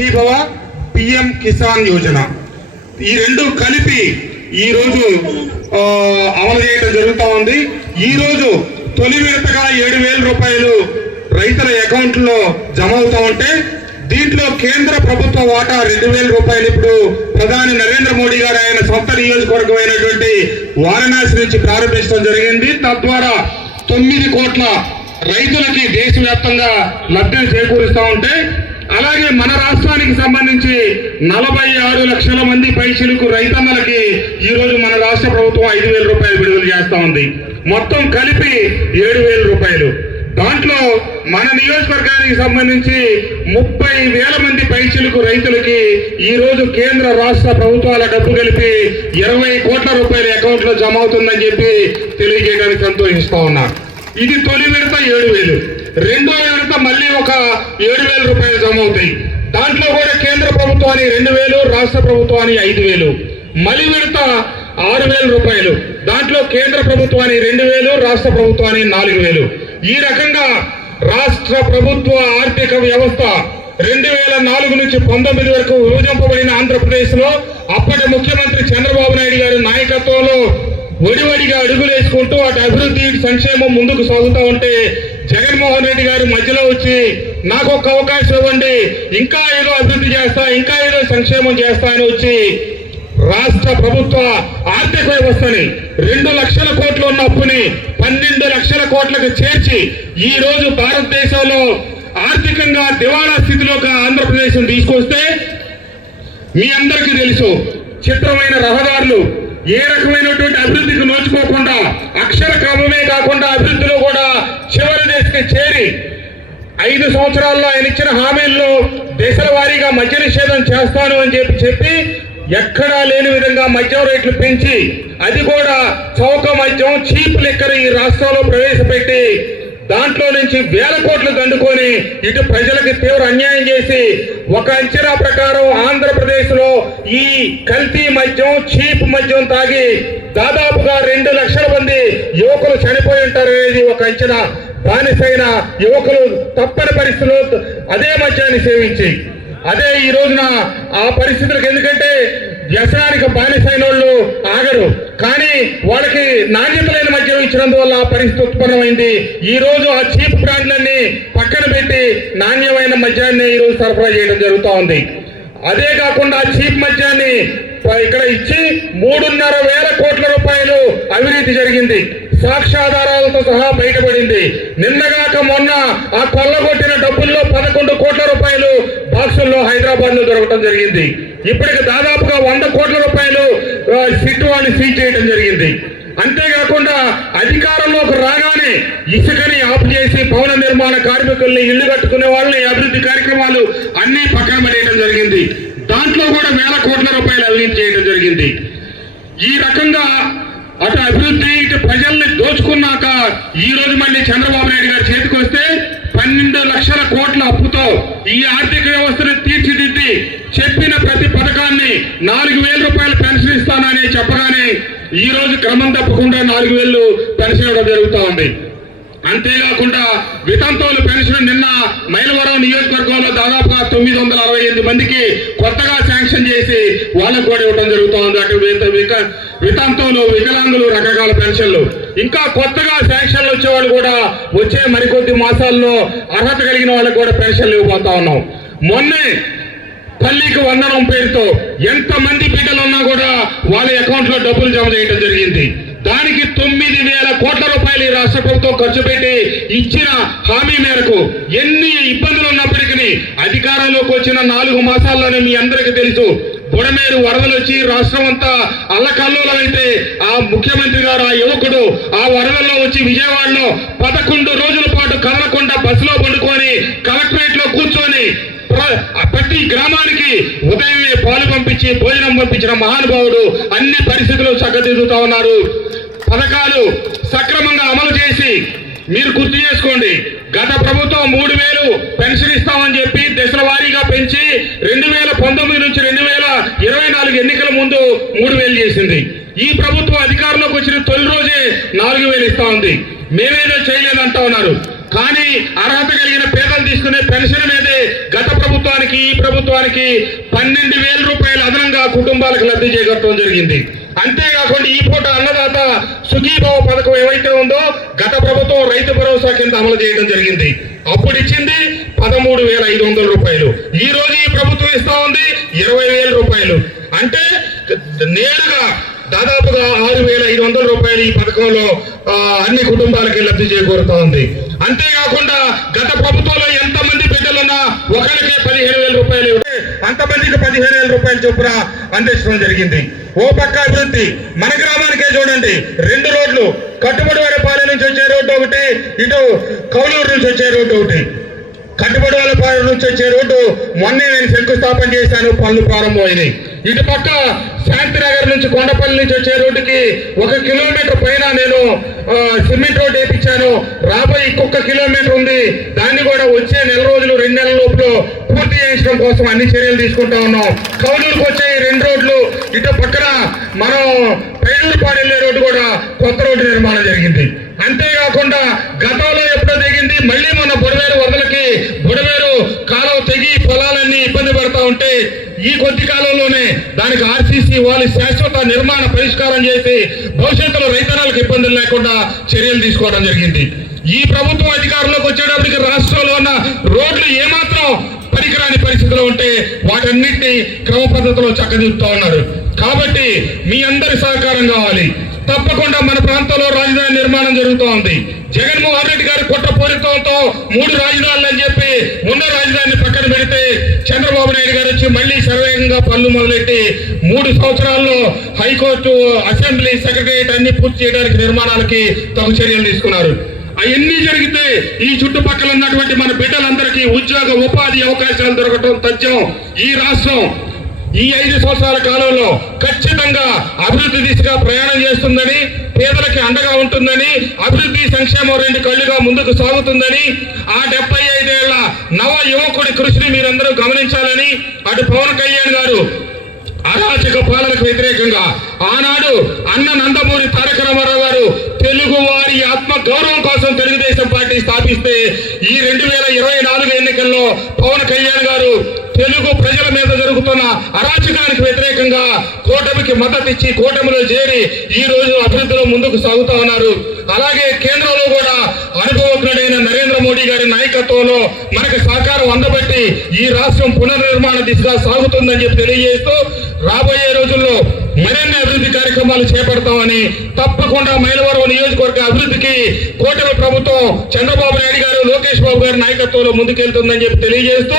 సఖీభవ, PM Kisan Yojana ఈ రెండు కలిపి ఈ రోజు అమలు చేయడం జరుగుతూ ఉంది. ఈ రోజు తొలి విడతగా 7,000 రూపాయలు రైతుల అకౌంట్లో జమ అవుతా ఉంటే దీంట్లో కేంద్ర ప్రభుత్వ వాటా 2,000 రూపాయలు ఇప్పుడు ప్రధాని నరేంద్ర మోడీ గారు ఆయన సొంత నియోజకవర్గం అయినటువంటి వారణాసి నుంచి ప్రారంభించడం జరిగింది. తద్వారా 9 కోట్ల రైతులకి దేశవ్యాప్తంగా లబ్ధిని చేకూరుస్తూ ఉంటే, అలాగే మన రాష్ట్రానికి సంబంధించి 46 లక్షల మంది పైచిలకు రైతన్నలకి ఈ రోజు మన రాష్ట్ర ప్రభుత్వం 5,000 రూపాయలు విడుదల చేస్తా ఉంది. మొత్తం కలిపి 7,000 రూపాయలు. దాంట్లో మన నియోజకవర్గానికి సంబంధించి 30,000 మంది పైచిలకు రైతులకి ఈ రోజు కేంద్ర రాష్ట్ర ప్రభుత్వాల డబ్బు కలిపి 20 కోట్ల రూపాయల అకౌంట్ లో జమ అవుతుందని చెప్పి తెలియజేయడానికి సంతోషిస్తా ఉన్నా. ఇది తొలి విడత 7,000. రెండో విడత మళ్ళీ ఒక 7,000 రూపాయలు జమ అవుతాయి. దాంట్లో కూడా కేంద్ర ప్రభుత్వానికి 2,000, రాష్ట్ర ప్రభుత్వానికి 5,000. మళ్ళీ విడత 6,000 రూపాయలు. దాంట్లో కేంద్ర ప్రభుత్వానికి 2,000, రాష్ట్ర ప్రభుత్వానికి 4,000. ఈ రకంగా రాష్ట్ర ప్రభుత్వ ఆర్థిక వ్యవస్థ 2004 నుంచి 19 వరకు విభజింపబడిన ఆంధ్రప్రదేశ్ లో అప్పటి ముఖ్యమంత్రి చంద్రబాబు నాయుడు గారి నాయకత్వంలో ఒడివడిగా అడుగులేసుకుంటూ అటు అభివృద్ధి సంక్షేమం ముందుకు సాగుతూ ఉంటే జగన్మోహన్ రెడ్డి గారు మధ్యలో వచ్చి నాకు ఒక అవకాశం ఇవ్వండి, ఇంకా ఏదో అభివృద్ధి చేస్తా, ఇంకా ఏదో సంక్షేమం చేస్తా అని వచ్చి రాష్ట్ర ప్రభుత్వ ఆర్థిక వ్యవస్థని 2 లక్షల కోట్లు ఉన్న అప్పుని 12 లక్షల కోట్లకు చేర్చి ఈ రోజు భారతదేశంలో ఆర్థికంగా దివాళా స్థితిలోకి ఆంధ్రప్రదేశ్ తీసుకొస్తే మీ అందరికీ తెలుసు, చిత్రమైన రహదారులు ఏ రకమైనటువంటి అభివృద్ధికి నోచుకోకుండా అక్షర క్రమమే కాకుండా అభివృద్ధిలో కూడా చివరి దశకి చేరి 5 సంవత్సరాల్లో ఆయన ఇచ్చిన హామీల్లో దశల వారీగా మద్య నిషేధం చేస్తాను అని చెప్పి ఎక్కడా లేని విధంగా మద్యం రేట్లు పెంచి అది కూడా చౌక మద్యం, చీప్ లిక్కర్ ఈ రాష్ట్రంలో ప్రవేశపెట్టి దాంట్లో నుంచి 1,000 కోట్లు దండుకొని ఇటు ప్రజలకు తీవ్ర అన్యాయం చేసి ఒక అంచనా ప్రకారం ఆంధ్రప్రదేశ్ లో ఈ కల్తీ మద్యం, చీప్ మద్యం తాగి దాదాపుగా 2 లక్షల మంది యువకులు చనిపోయి ఉంటారు అనేది ఒక అంచనా. బానిసైన యువకులు తప్పని పరిస్థితుల్లో అదే మద్యాన్ని సేవించి అదే ఈ రోజున ఆ పరిస్థితులకు, ఎందుకంటే వ్యసనానికి బానిసైన వాళ్ళు ఆగరు, కానీ వాళ్ళకి నాణ్యత లేని మద్యం ఇచ్చినందువల్ల ఆ పరిస్థితి ఉత్పన్నమైంది. ఈ రోజు ఆ చీప్ బ్రాండ్లన్నీ పక్కన పెట్టి నాణ్యమైన మద్యాన్ని ఈ రోజు సరఫరా చేయడం జరుగుతూ ఉంది. అదే కాకుండా చీప్ మద్యాన్ని ఇక్కడ ఇచ్చి 3,500 కోట్ల రూపాయలు అవినీతి జరిగింది, సాక్ష్యాధారాలతో సహా బయటపడింది. నిన్నగాక మొన్న ఆ కొల్లగొట్టిన డబ్బుల్లో 11 కోట్ల రూపాయలు బాక్సుల్లో హైదరాబాద్ లో దొరకడం జరిగింది. ఇప్పటికి దాదాపుగా 100 కోట్ల రూపాయలు సిట్ వాళ్ళు సీజ్ చేయడం జరిగింది. అంతేకాకుండా అధికారంలోకి రాగానే ఇసుకని ఆపు చేసి భవన నిర్మాణ కార్మికుల్ని, ఇళ్లు కట్టుకునే వాళ్ళని, అభివృద్ధి కార్యక్రమాలు అన్ని పక్కన పడేయడం జరిగింది. దాంట్లో కూడా 1,000 కోట్ల రూపాయలు అవినీతి చేయడం జరిగింది. ఈ రకంగా అటు అభివృద్ధి, ఇటు ప్రజల్ని దోచుకున్నాక ఈ రోజు మళ్ళీ చంద్రబాబు నాయుడు గారి చేతికి వస్తే 12 లక్షల కోట్ల అప్పుతో ఈ ఆర్థిక వ్యవస్థను తీర్చిదిద్ది చెప్పిన ప్రతి పథకాన్ని 4,000 రూపాయలు పెన్షన్ ఇస్తానని చెప్పగానే ఈ రోజు క్రమం తప్పకుండా 4,000 పెన్షన్ ఇవ్వడం జరుగుతూ ఉంది. అంతేకాకుండా వితంతువుల పెన్షన్ నిన్న మైలవరం నియోజకవర్గంలో దాదాపుగా 968 మందికి కొత్తగా శాంక్షన్ చేసి వాళ్ళకు కూడా ఇవ్వడం జరుగుతూ ఉంది. అటు వితంతువులు, వికలాంగులు, రకరకాల పెన్షన్లు, ఇంకా కొత్తగా శాంక్షన్లు వచ్చేవాళ్ళు కూడా వచ్చే మరికొద్ది మాసాల్లో అర్హత కలిగిన వాళ్ళకు కూడా పెన్షన్లు ఇవ్వబోతా ఉన్నాం. మొన్నే తల్లికి వందనం పేరుతో ఎంతమంది బిడ్డలు ఉన్నా కూడా వాళ్ళ అకౌంట్ లో డబ్బులు జమ చేయడం జరిగింది. దానికి 9,000 కోట్ల రూపాయలు ఈ రాష్ట్ర ప్రభుత్వం ఖర్చు పెట్టి ఇచ్చిన హామీ మేరకు ఎన్ని ఇబ్బందులు ఉన్నప్పటికీ అధికారంలోకి వచ్చిన 4 మాసాల్లోనే మీ అందరికీ తెలుసు, బుడమేరు వరదలు వచ్చి రాష్ట్రం అంతా అల్లకల్లోలమైతే ఆ ముఖ్యమంత్రి గారు, ఆ యువకుడు ఆ వరదల్లో వచ్చి విజయవాడలో 11 రోజుల పాటు కదలకుండా బస్సులో పండుకొని కలెక్టరేట్ లో కూర్చొని ప్రతి గ్రామానికి ఉదయమే పాలు పంపించి భోజనం పంపించిన మహానుభావుడు. అన్ని పరిస్థితులు చక్కదిద్దుతా ఉన్నారు. పథకాలు సక్రమంగా అమలు చేసి మీరు గుర్తు చేసుకోండి, గత ప్రభుత్వం 3,000 పెన్షన్ ఇస్తామని చెప్పి దశల వారీగా పెంచి 2019 నుంచి 2024 ఎన్నికల ముందు 3,000 చేసింది. ఈ ప్రభుత్వం అధికారంలోకి వచ్చిన తొలి రోజే 4,000 ఇస్తా ఉంది. మేమేదో చేయలేదంటా ఉన్నారు. కానీ అర్హత కలిగిన పేదలు తీసుకునే పెన్షన్ మీదే గత ప్రభుత్వానికి ఈ ప్రభుత్వానికి 12,000 రూపాయలు అదనంగా కుటుంబాలకు లబ్ధి చేకూరడం జరిగింది. అంతేకాకుండా ఈ పూట అన్నదాత సుఖీభావ పథకం ఏవైతే ఉందో గత ప్రభుత్వం రైతు భరోసా కింద అమలు చేయడం జరిగింది. అప్పుడు ఇచ్చింది 13,500 రూపాయలు. ఈ రోజు ఈ ప్రభుత్వం ఇస్తా ఉంది 20,000 రూపాయలు. అంటే నేరుగా దాదాపుగా 6,500 రూపాయలు ఈ పథకంలో అన్ని కుటుంబాలకి లబ్ధి చేకూరుతా ఉంది. అంతేకాకుండా గత ప్రభుత్వంలో ఎంతమంది బిడ్డలున్నా ఒకరికి 15,000 రూపాయలు, అంతమందికి 15,000 రూపాయలు చొప్పున అందించడం జరిగింది. ఓ పక్క అభివృద్ధి, మన గ్రామానికే చూడండి 2 రోడ్లు, కట్టుబడివారిపాలెం నుంచి వచ్చే రోడ్డు ఒకటి, ఇటు కౌలూరు నుంచి వచ్చే రోడ్డు ఒకటి. కట్టుబడివారిపాలెం నుంచి వచ్చే రోడ్డు మొన్నే నేను శంకుస్థాపన చేశాను, పనులు ప్రారంభమైనాయి. ఇటు పక్క శాంతినగర్ నుంచి కొండపల్లి నుంచి వచ్చే రోడ్డుకి 1 కిలోమీటర్ పైన నేను సిమెంట్ రోడ్ వేయించాను. రాబోయే ఇంకొక కిలోమీటర్ ఉంది, దాన్ని కూడా వచ్చే 2 నెలల లోపల పూర్తి చేయించడం కోసం అన్ని చర్యలు తీసుకుంటా ఉన్నాం. కౌలూరుకు వచ్చే 2 రోడ్లు, ఇటు పక్కన మనం పైనూరుపాడు వెళ్ళే రోడ్డు కూడా కొత్త రోడ్డు నిర్మాణం జరిగింది. అంతేకాకుండా గతంలో ఎప్పుడో దిగింది, మళ్ళీ మన బుడవేరు వరదలకి బుడవేరు కాలువ తెగి పొలాలన్నీ ఇబ్బంది పడతా ఉంటే ఈ కొద్ది కాలంలోనే దానికి ఆర్సీసీ వాళ్ళు శాశ్వత నిర్మాణ పరిష్కారం చేసి భవిష్యత్తులో రైతన్నలకు ఇబ్బందులు లేకుండా చర్యలు తీసుకోవడం జరిగింది. ఈ ప్రభుత్వం అధికారంలోకి వచ్చేటప్పటికి రాష్ట్రంలో ఉన్న రోడ్లు ఏమాత్రం పనికిరాని పరిస్థితిలో ఉంటే వాటన్నిటిని క్రమ పద్ధతిలో చక్కదిద్దుతూ ఉన్నారు. కాబట్టి మీ అందరి సహకారం కావాలి. తప్పకుండా మన ప్రాంతంలో రాజధాని నిర్మాణం జరుగుతూ ఉంది. జగన్మోహన్ రెడ్డి గారి కుట్రపూరితంతో 3 రాజధానులు అని చెప్పి ఉన్న రాజధానిని పక్కన పెడితే చంద్రబాబు నాయుడు గారు వచ్చి మళ్ళీ సర్వేగంగా పనులు మొదలెట్టి 3 సంవత్సరాల్లో హైకోర్టు, అసెంబ్లీ, సెక్రటరియట్ అన్ని పూర్తి చేయడానికి నిర్మాణాలకి తగు చర్యలు తీసుకున్నారు. అవన్నీ జరిగితే ఈ చుట్టుపక్కల ఉన్నటువంటి మన బిడ్డలందరికీ ఉద్యోగ ఉపాధి అవకాశాలు దొరకటం తథ్యం. ఈ రాష్ట్రం ఈ 5 సంవత్సరాల కాలంలో ఖచ్చితంగా అభివృద్ధి దిశగా ప్రయాణం చేస్తుందని, పేదలకి అండగా ఉంటుందని, అభివృద్ధి సంక్షేమం 2 కళ్ళుగా ముందుకు సాగుతుందని, ఆ 75 ఏళ్ల నవ యువకుడి కృషిని మీరందరూ గమనించాలని అటు పవన్ కళ్యాణ్ గారు అరాచక పాలనకు వ్యతిరేకంగా ఆనాడు అన్న నందమూరి తారక రామారావు గారు తెలుగు వారి ఆత్మ గౌరవం కోసం తెలుగుదేశం పార్టీ స్థాపిస్తే ఈ 2024 ఎన్నికల్లో పవన్ కళ్యాణ్ గారు తెలుగు ప్రజల మీద జరుగుతున్న అరాచకానికి వ్యతిరేకంగా కూటమికి మద్దతు ఇచ్చి కూటమిలో చేరి ఈ రోజు అభివృద్ధిలో ముందుకు సాగుతా ఉన్నారు. అలాగే కేంద్రంలో కూడా అనుభవజ్ఞుడైన నరేంద్ర మోడీ గారి నాయకత్వంలో మనకు సహకారం అందబట్టి ఈ రాష్ట్రం పునర్నిర్మాణ దిశగా సాగుతుందని చెప్పి తెలియజేస్తూ రాబోయే రోజుల్లో మరిన్ని అభివృద్ధి కార్యక్రమాలు చేపడతామని, తప్పకుండా మైలవరం నియోజకవర్గ అభివృద్ధికి కూటమి ప్రభుత్వం చంద్రబాబు నాయుడు గారు, లోకేష్ బాబు గారి నాయకత్వంలో ముందుకెళ్తుందని చెప్పి తెలియజేస్తూ